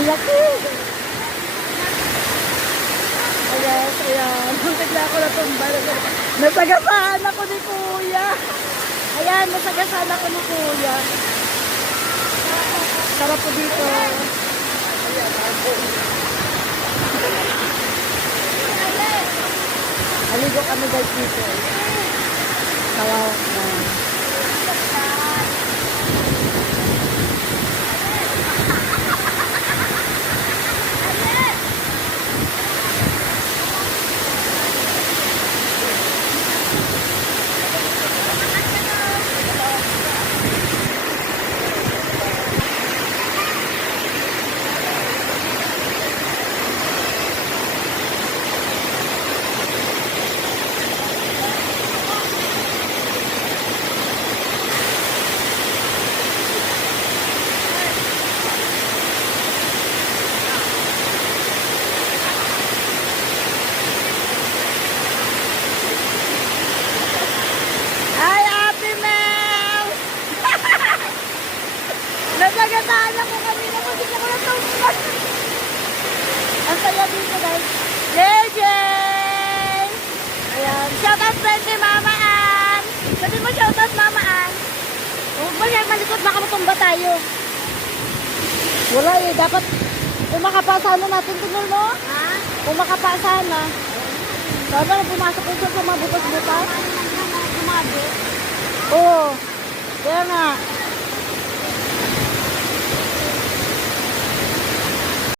Ang laki! Ayan, ayan. Bigla ako natumba. Nasagasaan ako ni Kuya. Ayan, nasagasaan ako ni Kuya. Sarap po dito. Aligo kami guys dito. Kawawa na. Ay, Ate Mel! Nasagasaan ako kanina kasi ako natumba. Ang saya dito guys. JJ! Ayan. Shoutout friend ni Mama Ann. Sabi mo shoutout Mama Ann. Huwag mo yan malikot, baka matumba tayo. Wala eh. Dapat kung makapasana natin tinul mo. Ha? Kung makapasana. Sana na pumasok ko sa mga butas-butas. Oo. Kaya nga.